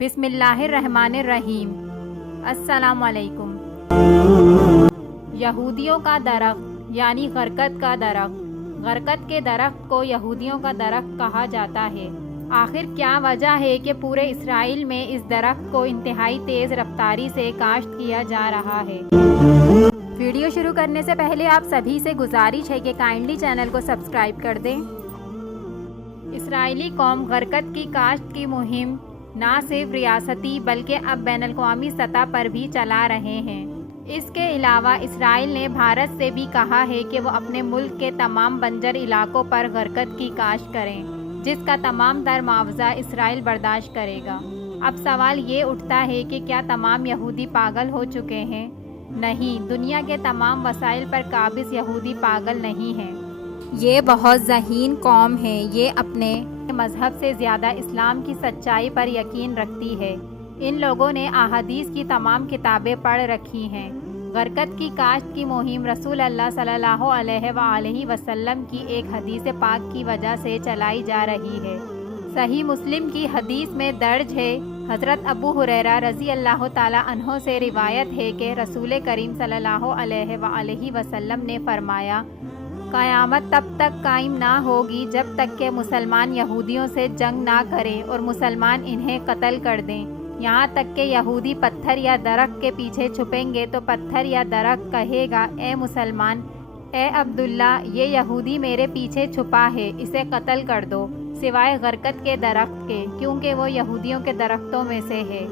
بسم اللہ الرحمن الرحیم۔ السلام علیکم۔ یہودیوں کا درخت یعنی غرقد کا درخت۔ غرقد کے درخت کو یہودیوں کا درخت کہا جاتا ہے۔ آخر کیا وجہ ہے کہ پورے اسرائیل میں اس درخت کو انتہائی تیز رفتاری سے کاشت کیا جا رہا ہے؟ ویڈیو شروع کرنے سے پہلے آپ سبھی سے گزارش ہے کہ کائنڈلی چینل کو سبسکرائب کر دیں۔ اسرائیلی قوم غرقد کی کاشت کی مہم نہ صرف ریاستی بلکہ اب بین الاقوامی سطح پر بھی چلا رہے ہیں۔ اس کے علاوہ اسرائیل نے بھارت سے بھی کہا ہے کہ وہ اپنے ملک کے تمام بنجر علاقوں پر غرقد کی کاشت کریں، جس کا تمام تر معاوضہ اسرائیل برداشت کرے گا۔ اب سوال یہ اٹھتا ہے کہ کیا تمام یہودی پاگل ہو چکے ہیں؟ نہیں، دنیا کے تمام وسائل پر قابض یہودی پاگل نہیں ہیں۔ یہ بہت ذہین قوم ہے۔ یہ اپنے مذہب سے زیادہ اسلام کی سچائی پر یقین رکھتی ہے۔ ان لوگوں نے احادیث کی تمام کتابیں پڑھ رکھی ہیں۔ غرقد کی کاشت کی مہم رسول اللہ صلی اللہ علیہ وآلہ وسلم کی ایک حدیث پاک کی وجہ سے چلائی جا رہی ہے۔ صحیح مسلم کی حدیث میں درج ہے، حضرت ابو ہریرہ رضی اللہ تعالی عنہ سے روایت ہے کہ رسول کریم صلی اللہ علیہ وآلہ وسلم نے فرمایا، قیامت تب تک قائم نہ ہوگی جب تک کہ مسلمان یہودیوں سے جنگ نہ کریں اور مسلمان انہیں قتل کر دیں، یہاں تک کہ یہودی پتھر یا درخت کے پیچھے چھپیں گے تو پتھر یا درخت کہے گا، اے مسلمان، اے عبداللہ، یہ یہودی میرے پیچھے چھپا ہے، اسے قتل کر دو، سوائے غرقد کے درخت کے، کیونکہ وہ یہودیوں کے درختوں میں سے ہے۔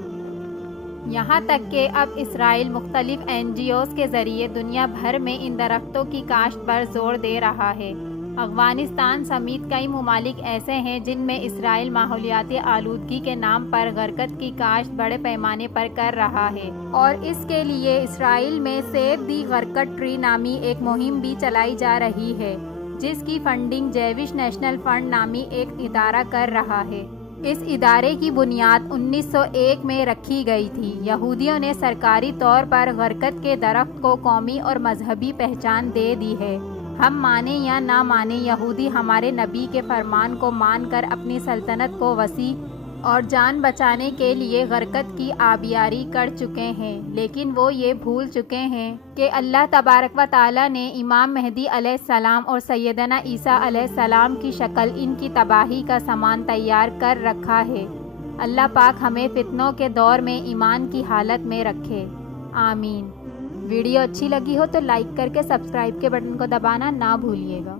یہاں تک کہ اب اسرائیل مختلف NGOs کے ذریعے دنیا بھر میں ان درختوں کی کاشت پر زور دے رہا ہے۔ افغانستان سمیت کئی ممالک ایسے ہیں جن میں اسرائیل ماحولیاتی آلودگی کے نام پر غرقد کی کاشت بڑے پیمانے پر کر رہا ہے، اور اس کے لیے اسرائیل میں سیو دی غرقد ٹری نامی ایک مہم بھی چلائی جا رہی ہے، جس کی فنڈنگ جیوش نیشنل فنڈ نامی ایک ادارہ کر رہا ہے۔ اس ادارے کی بنیاد 1901 میں رکھی گئی تھی۔ یہودیوں نے سرکاری طور پر غرقد کے درخت کو قومی اور مذہبی پہچان دے دی ہے۔ ہم مانیں یا نہ مانیں، یہودی ہمارے نبی کے فرمان کو مان کر اپنی سلطنت کو وسیع اور جان بچانے کے لیے غرقد کی آبیاری کر چکے ہیں، لیکن وہ یہ بھول چکے ہیں کہ اللہ تبارک و تعالی نے امام مہدی علیہ السلام اور سیدنا عیسیٰ علیہ السلام کی شکل ان کی تباہی کا سامان تیار کر رکھا ہے۔ اللہ پاک ہمیں فتنوں کے دور میں ایمان کی حالت میں رکھے، آمین۔ ویڈیو اچھی لگی ہو تو لائک کر کے سبسکرائب کے بٹن کو دبانا نہ بھولیے گا۔